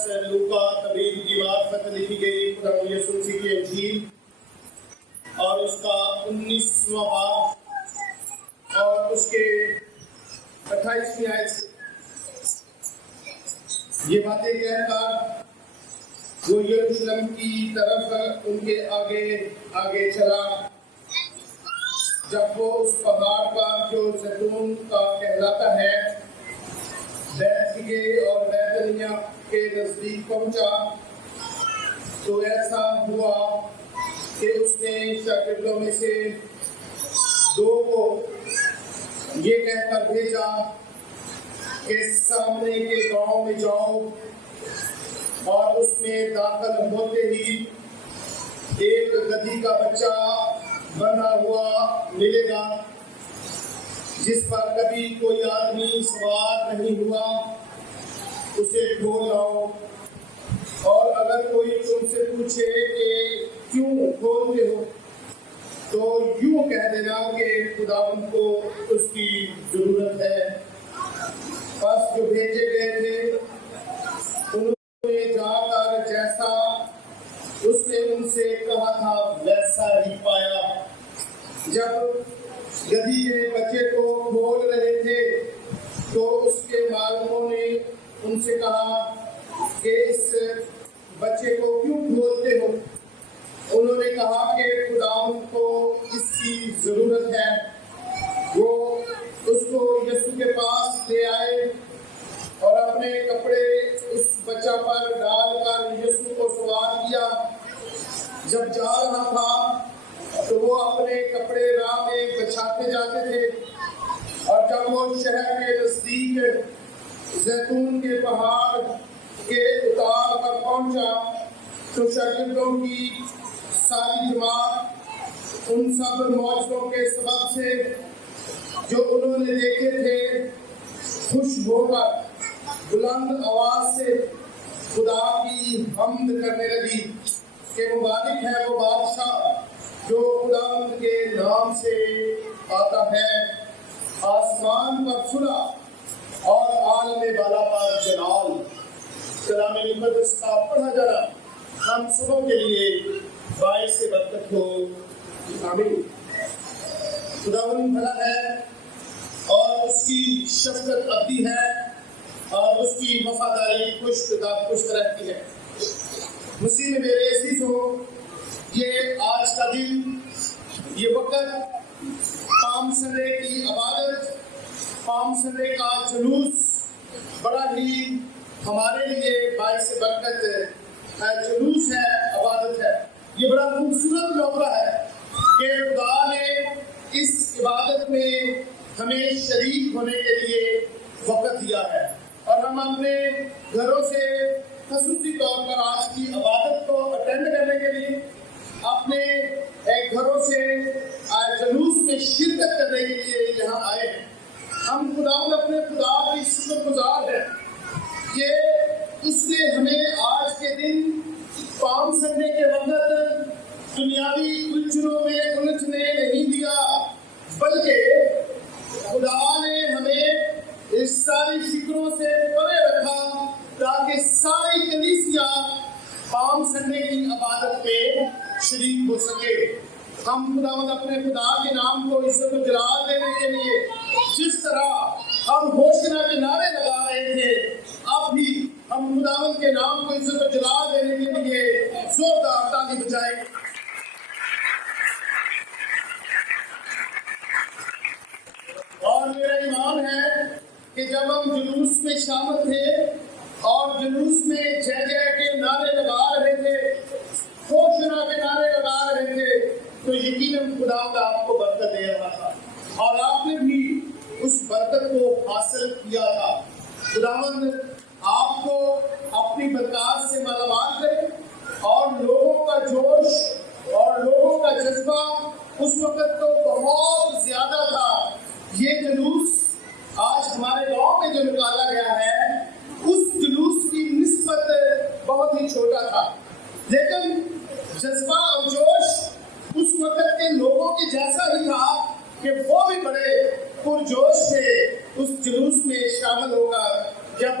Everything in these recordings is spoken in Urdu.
مقدس لوکا طبیب کی معرفت لکھی گئی خدا یسوع مسیح کی انجیل اور اس کا 19واں باب اور اس کے 28ویں آیت سے یہ باتیں کہہ کر وہ یروشلم کی طرف ان کے آگے آگے چلا۔ جب وہ اس پہاڑ پر جو زیتون کا کہلاتا ہے بیتفگے اور بیتنیہ کے نزدیک پہنچا تو ایسا ہوا کہ اس نے شاگردوں میں سے 2 کو یہ کہہ کر بھیجا کہ سامنے کے گاؤں میں جاؤ اور اس میں داخل ہوتے ہی ایک گدھی کا بچہ بنا ہوا ملے گا جس پر کبھی کوئی آدمی سوار نہیں ہوا، اسے کھول لاؤ، اور اگر کوئی تم سے پوچھے کہ کیوں کھولتے ہو تو یوں کہہ دینا کہ خداوند کو اس کی ضرورت ہے۔ بس جو بھیجے گئے تھے انہوں نے جا کر جیسا اس نے ان سے کہا تھا ویسا ہی پایا۔ جب گدھی کے بچے کو کھول رہے تھے تو اس کے مالکوں نے ان سے کہا کہ اس بچے کو کیوں کھولتے ہو؟ انہوں نے کہا کہ خداوند کو اس کی ضرورت ہے۔ وہ اس کو یسوع کے پاس لے آئے اور اپنے کپڑے اس بچہ پر ڈال کر یسوع کو سوار کیا۔ جب جا رہا تھا تو وہ اپنے کپڑے راہ میں بچھاتے جاتے تھے، اور جب وہ شہر کے نزدیک زیتون کے پہاڑ کے اتار پر پہنچا تو شاگردوں کی ساری جماعت ان سب معجزوں کے سبب سے جو انہوں نے دیکھے تھے خوش ہو کر بلند آواز سے خدا کی حمد کرنے لگی کہ مبارک ہے وہ بادشاہ جو خداوند کے نام سے آتا ہے، آسمان پر صلح اور عالم بالا پر جلال۔ کلام مقدس کا پڑھا جانا ہم سبوں کے لیے باعث برکت ہو، آمین۔ خداوند بھلا ہے اور اس کی شفقت ابدی ہے اور اس کی وفاداری پشت رہتی ہے۔ مسیح میں میرے عزیزوں، یہ آج کا دن، یہ وقت پام سنڈے کی عبادت، پام سنڈے کا جلوس بڑا ہی ہمارے لیے باعث برکت جلوس ہے، عبادت ہے۔ یہ بڑا خوبصورت موقع ہے کہ خدا نے اس عبادت میں ہمیں شریک ہونے کے لیے وقت دیا ہے، اور ہم اپنے گھروں سے خصوصی طور پر آج کی عبادت کو اٹینڈ کرنے کے لیے اپنے گھروں سے جلوس میں شرکت کرنے کے لیے یہاں آئے ہیں۔ ہم خداوند اپنے خدا کی شکر گزار ہیں کہ اس نے ہمیں آج کے دن پام سنڈے کے وقت دنیاوی الجھنوں میں الجھنے نہیں دیا، بلکہ خدا نے ہمیں اس ساری فکروں سے پرے رکھا تاکہ ساری کلیسیا پام سنڈے کی عبادت میں شریک ہو سکے۔ ہم خداوند اپنے خدا کے نام کو عزت و جلال دینے کے لیے جس طرح ہم ہوشنا کے نعرے لگا رہے تھے، اب بھی ہم خداوند کے نام کو عزت و جلال دینے کے لیے زوردار تالی بجائیں۔ اور میرا ایمان ہے کہ جب ہم جلوس میں شامل تھے اور جلوس میں جے جے کے نعرے لگا رہے تھے، ہوشنا کے نعرے لگا رہے تھے، تو یقیناً خدا آپ کو برکت دے رہا تھا اور آپ نے بھی اس برکت کو حاصل کیا تھا۔ خداوند آپ کو اپنی برکات سے مالا مال کرے، اور لوگوں کا جوش اور لوگوں کا جذبہ اس وقت تو بہت زیادہ تھا۔ یہ جلوس آج ہمارے گاؤں میں جو نکالا گیا ہے اس جلوس کی نسبت بہت ہی چھوٹا تھا، لیکن جذبہ اور جوش اس وقت کے لوگوں کے جیسا ہی تھا کہ وہ بھی بڑے پرجوش تھے اس جلوس میں شامل ہو کر جب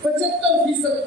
75%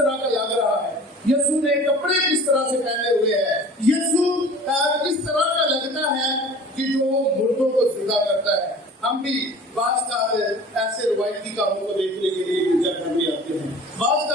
طرح کا لگ رہا ہے, یسوع نے کپڑے کس طرح سے پہنے ہوئے ہیں, یسوع کس طرح کا لگتا ہے کہ جو مردوں کو زندہ کرتا ہے. ہم بھی بعض ایسے روایتی کاموں کو دیکھنے کے لیے گرجا گھر میں آتے ہیں. بعض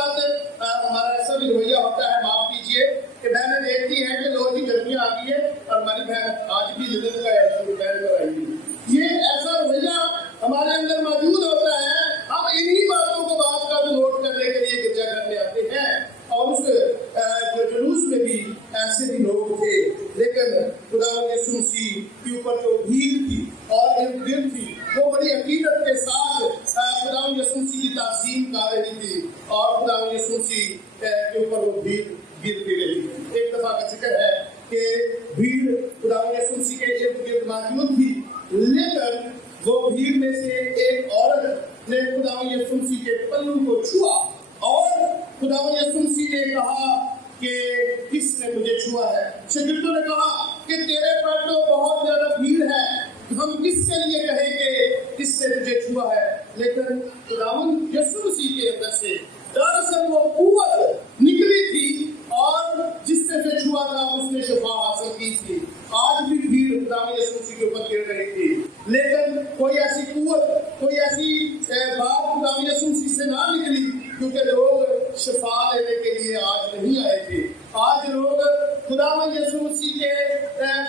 ہمارا ایسا بھی رویہ ہوتا ہے, معاف کیجیے, کہ بہنیں دیکھتی ہیں کہ لو جی گرمیاں آ گئی ہے اور ہماری بہن آج بھی لنن کا پہن کر آئی ہے. یہ ایسا رویہ ہمارے اندر موجود ہوتا ہے. ہم انہی باتوں کو بعض کا نوٹ کرنے کے لیے گرجا گھر میں آتے ہیں. اور اس جو جلوس میں بھی ایسے بھی لوگ تھے, لیکن خدا یسوع مسیح کے اوپر جو بھیڑ تھی اور ارد گرد تھی وہ بڑی عقیدت کے ساتھ خدا یسوع مسیح کی تعظیم کر رہی تھی اور خدا یسوع مسیح کے اوپر وہ بھیڑ گر بھی رہی تھی. ایک دفعہ کا ذکر ہے کہ بھیڑ خدا یسوع مسیح کے ارد گرد موجود تھی, لیکن وہ بھیڑ میں سے ایک عورت نے خدا یسوع مسیح کے پلو کو چھوا اور خدا یسوع مسیح نے کہا کہ کس نے مجھے چھوا ہے. شاگردوں نے کہا کہ تیرے پر تو بہت زیادہ بھیڑ ہے, ہم کس کے لیے کہیں کہ کس نے تجھے چھوا ہے. لیکن خداوند یسوع مسیح کے اندر سے دراصل وہ قوت نکلی تھی اور جس نے سے چھوا تھا اس نے شفا حاصل کی تھی. آج بھی بھیڑ خداوند یسوع مسیح کے اوپر گر رہی تھی, لیکن کوئی ایسی قوت, کوئی ایسی بات خداوند یسوع مسیح سے نہ نکلی, کیونکہ لوگ شفا لینے کے لیے آج نہیں آئے تھے. آج لوگ خداوند یسوع مسیح کے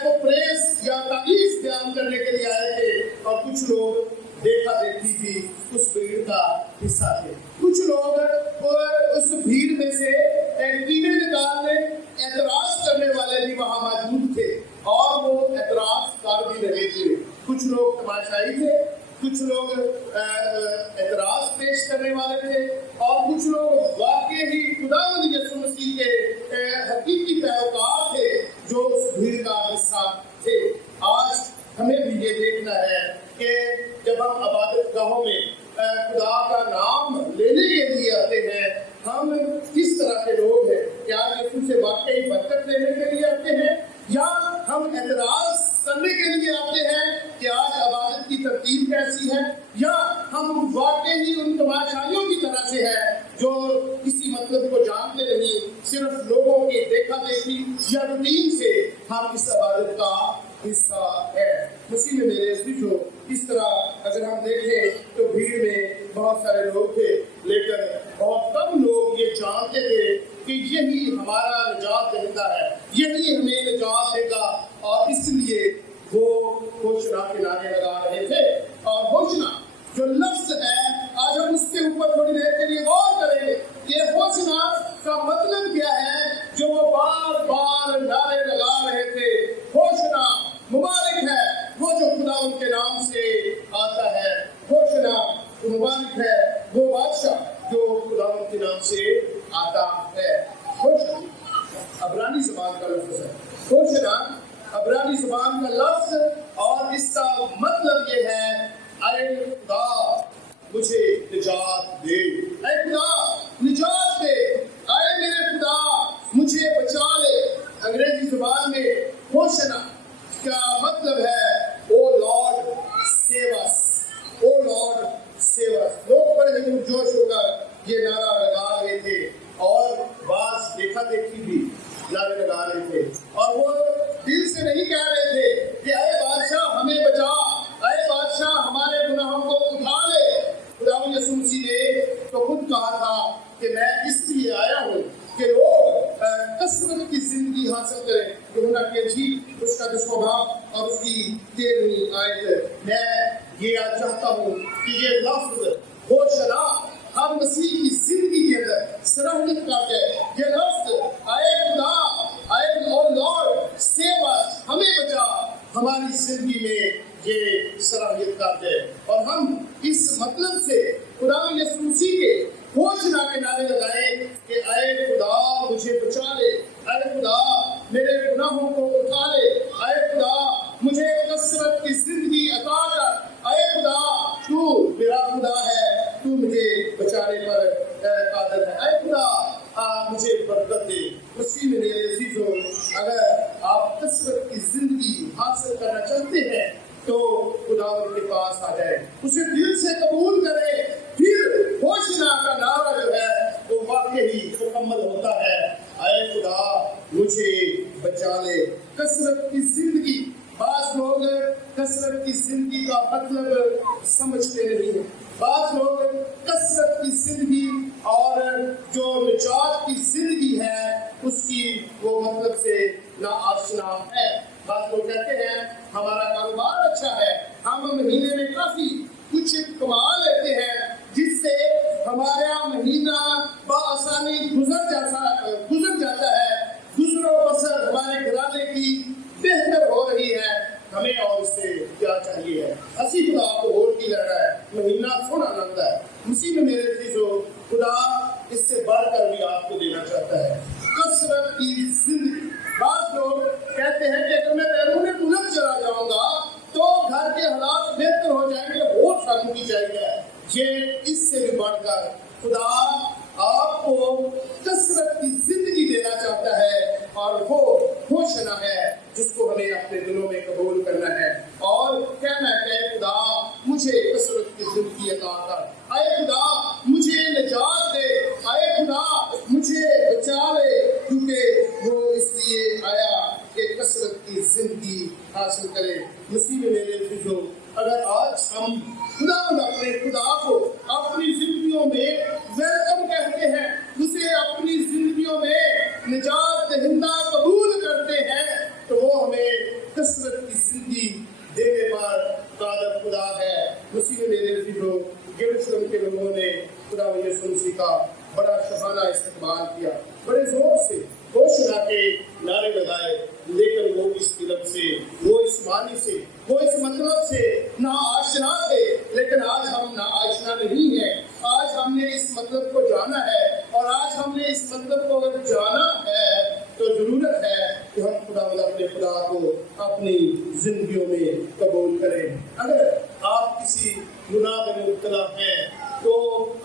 کو پریس یا تعریف بیان کرنے کے لیے آئے تھے, اور کچھ لوگ دیکھا دیکھی بھی اس بھیڑ کا حصہ تھے. کچھ لوگ اس بھیڑ میں سے کیڑے نکالنے, اعتراض کرنے والے بھی وہاں موجود تھے اور وہ اعتراض کر بھی رہے تھے. کچھ لوگ تماشائی تھے, کچھ لوگ اعتراض پیش کرنے والے تھے, اور کچھ لوگ واقعی ہی خداوند یسوع مسیح کے حقیقی پیروکار تھے جو اس بھیڑ کا حصہ تھے. آج ہمیں بھی یہ دیکھنا ہے کہ جب ہم عبادت گاہوں میں خدا کا نام لینے کے لیے آتے ہیں, ہم کس طرح کے لوگ ہیں. کیا یسوع سے واقعی برکت لینے کے لیے آتے ہیں, یا ہم اعتراض کرنے کے لیے آتے ہیں کہ آج عبادت کی ترتیب کیسی ہے, یا ہم واقعی ہی ان تماشائیوں کی طرح سے ہیں جو کسی مطلب کو جانتے نہیں, صرف لوگوں کی دیکھا دیکھی یا روٹین سے ہم اس عبادت کا حصہ ہے. مسیح میں میرے عزیزو, اس طرح اگر ہم دیکھیں تو بھیڑ میں بہت سارے لوگ تھے, لیکن بہت کم لوگ یہ جانتے تھے کہ یہی ہمارا نجات دہندہ ہے, یہی ہمیں نجات دے گا, اور اس لیے وہ گھوشنا کے نعرے لگا رہے تھے. اور گھوشنا جو لفظ ہے, آج ہم اس کے اوپر تھوڑی دیر کے لیے غور کریں کہ گھوشنا کا مطلب کیا ہے جو وہ بار بار نعرے لگا رہے تھے. گھوشنا مبارک ہے وہ جو خدا ان کے نام سے آتا ہے, گھوشنا مبارک ہے وہ بادشاہ جو خدا ان کے نام سے آتا ہے. گھوشنا عبرانی زبان کا لفظ ہے. گھوشنا عبرانی زبان کا لفظ, اور اس کا مطلب یہ ہے اے خدا مجھے نجات دے, اے خدا نجات دے, اے میرے خدا مجھے بچا لے. انگریزی زبان میں گھوشنا کا مطلب ہے او لارڈ سیو اس, او لارڈ سیو اس. لوگ بڑے ہی جوش ہو کر یہ نعرہ لگا رہے تھے, اور بعض دیکھا دیکھی بھی نعرے لگا رہے تھے, اور وہ دل سے نہیں کہہ رہے تھے کہ اے بادشاہ ہمیں بچا, اے بادشاہ ہمارے گناہوں کو اٹھا لے. خداوند یسوع مسیح نے تو خود کہا تھا کہ میں اس لیے آیا ہوں کہ لوگ کثرت کی زندگی حاصل کریں. یوحنا کی انجیل اس کا 10واں باب اور اس کی 13ویں آیت. میں یہ آج چاہتا ہوں کہ یہ لفظ گھوشنا ہم مسیح کی زندگی کے اندر سرحد کر جائے. یہ لفظ اے خدا, اے او لارڈ سیو اس, ہمیں بچا, ہماری زندگی میں یہ صلاحیت کر دے, اور ہم اس مطلب سے خدا یسوع مسیح کے گھوشنا کے نعرے لگائیں کہ اے خدا مجھے بچا لے, اے خدا میرے گناہوں کو اٹھا لے, اے خدا مجھے کثرت کی زندگی عطا کر, اے خدا تو میرا خدا ہے, تو مجھے بچانے پر قادر ہے, اے خدا مجھے برکت دے. مسیح میں میرے عزیزو, اگر آپ کثرت کی زندگی حاصل کرنا چاہتے ہیں تو خدا ان کے پاس آ جائے, اسے دل سے قبول کرے, پھر گھوشنا کا نعرہ جو ہے وہ واقعی مکمل ہوتا ہے، اے خدا مجھے بچا لے۔ کثرت کی زندگی، بعض لوگ کثرت کی زندگی کا مطلب سمجھتے نہیں ہیں۔ بعض لوگ کثرت کی زندگی اور جو نجات کی زندگی ہے اس کی وہ مطلب سے ناآشنا ہے۔ بعض لوگ کہتے ہیں ہمارا کاروبار اچھا ہے، ہم مہینے میں کافی کچھ کما لیتے ہیں جس سے ہمارا مہینہ بآسانی گزر جاتا ہے، گزر و بسر ہمارے گھرانے کی بہتر ہو رہی ہے، ہمیں اور اس سے کیا چاہیے ہے۔ ہنسی خدا آپ کو اور کی لگ رہا ہے، مہینہ سونا لگتا ہے۔ اسی میں میرے چیزوں خدا اس سے بڑھ کر بھی آپ کو دینا چاہتا ہے، کثرت کی زندگی۔ بعض لوگ کہتے ہیں کہ اگر میں بیرون ملک چلا جاؤں گا تو گھر کے حالات بہتر ہو جائیں گے، اور شادی کی جائے گا۔ یہ اس سے بھی بڑھ کر خدا آپ کو کثرت کی زندگی دینا چاہتا ہے، اور وہ ہوشنا ہے جس کو ہمیں اپنے دلوں میں قبول کرنا ہے اور کہنا ہے کہ خدا مجھے کثرت کی زندگی عطا کر، اے خدا مجھے نجات دے، اے خدا مجھے بچا لے، کیونکہ وہ اس لیے آیا کہ کثرت کی زندگی حاصل کرے۔ مسیح میں میرے عزیزو، اگر آج ہم اپنے خدا کو اپنی زندگیوں میں ویلکم کہتے ہیں، اسے اپنی زندگیوں میں نجات دہندہ قبول کرتے ہیں، تو وہ ہمیں کثرت کی زندگی دینے پر قادر خدا ہے۔ مسیح میں میرے عزیزو، یروشلم کے لوگوں نے خدا یسوع مسیح کا بڑا شبانہ استقبال کیا، بڑے زور سے ہوشنا کے نعرے لگائے، لیکن وہ اس علم سے، وہ اس معنی سے، وہ اس مطلب سے ناآشنا تھے۔ لیکن آج ہم ناآشنا نہیں ہیں، آج ہم نے اس مطلب کو جانا ہے، اور آج ہم نے اس مطلب کو اگر جانا ہے تو ضرورت ہے کہ ہم اپنے خدا کو اپنی زندگیوں میں قبول کریں۔ اگر آپ کسی گناہ میں مبتلا ہیں تو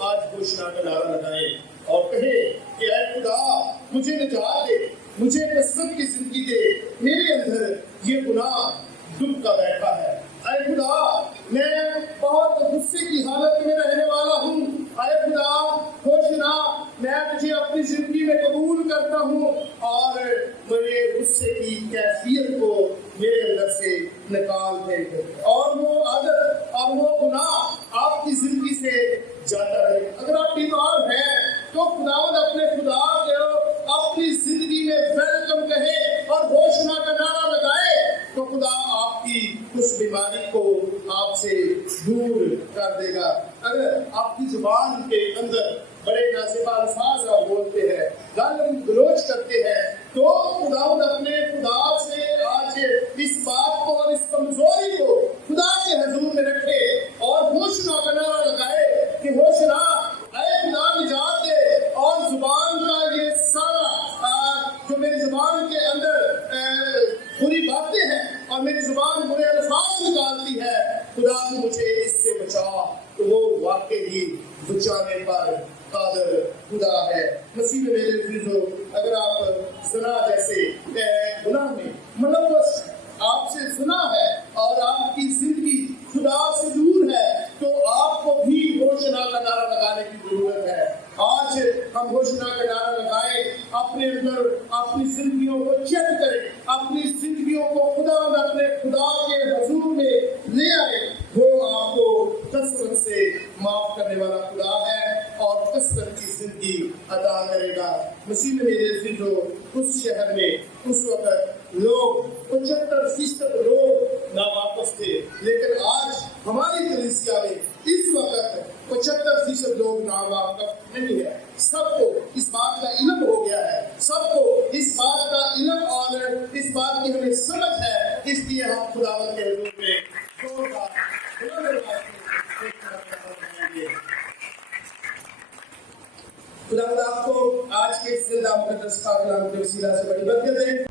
آج ہوشنا کا نعرہ لگائیں اور کہیں کہ اے خدا مجھے نجات دے، مجھے کثرت کی زندگی دے، میرے اندر یہ گناہ ڈب کا بیٹھا ہے۔ اے خدا میں بہت غصے کی حالت میں رہنے والا ہوں، اے خدا ہوشنا میں تجھے اپنی زندگی میں قبول کرتا ہوں، اور میرے غصے کی کیفیت کو میرے اندر سے نکال دے، اور وہ عادت اور وہ گناہ آپ کی زندگی سے جاتا رہے۔ اگر آپ بیمار ہیں تو خداوند اپنے خدا کو اپنی زندگی میں ویلکم کہے اور ہوشنا کا نعرہ لگائے، تو خدا آپ کی اس بیماری کو آپ سے دور کر دے گا۔ اگر آپ کی زبان کے اندر بڑے نازیبا الفاظ آپ بولتے ہیں، گالی گلوچ کرتے ہیں، تو خداوند اپنے خدا سے آج اس بات کو اور اس کمزوری کو خدا کے حضور میں رکھے اور ہوشنا کا نعرہ لگائے کہ ہوشنا اے خدا نجات دے، اور زبان کا یہ سارا جو میری زبان کے اندر بری باتیں ہیں اور میری زبان برے الفاظ نکالتی ہے، خدا تو مجھے اس سے بچا، تو وہ واقعی بچانے پر قادر خدا ہے۔ مسیح میں میرے عزیزو، اگر آپ زنا جیسے گناہ میں ملوث ہیں، آپ سے زنا ہے اور آپ کی زندگی خدا سے دور ہے، تو آپ کو بھی ہوشنا کا نعرہ لگانے کی ضرورت ہے۔ آج ہم ہوشنا کا نعرہ لگائیں، اپنے اندر اپنی زندگیوں کو چیک کریں، اپنی زندگیوں کو اپنے خدا کے حضور میں لے آئے۔ وہ آپ کو کثرت سے معاف کرنے والا خدا ہے اور کثرت کی زندگی عطا کرے گا۔ مسیح میں میرے عزیزو، اس شہر میں اس وقت لوگ 75% لوگ ناواقف تھے، لیکن آج ہماری کلیسیا میں اس وقت 75% لوگ ناواقف نہیں ہے۔ سب کو اس بات کا علم ہو گیا ہے، سب کو اس بات کا علم اور اس بات کی ہمیں سمجھ ہے، اس لیے ہم خداوند کے حضور میں خداوند آپ کو آج کے اس زندہ مقدس پاک کلام کے وسیلہ سے بڑی برکت دے۔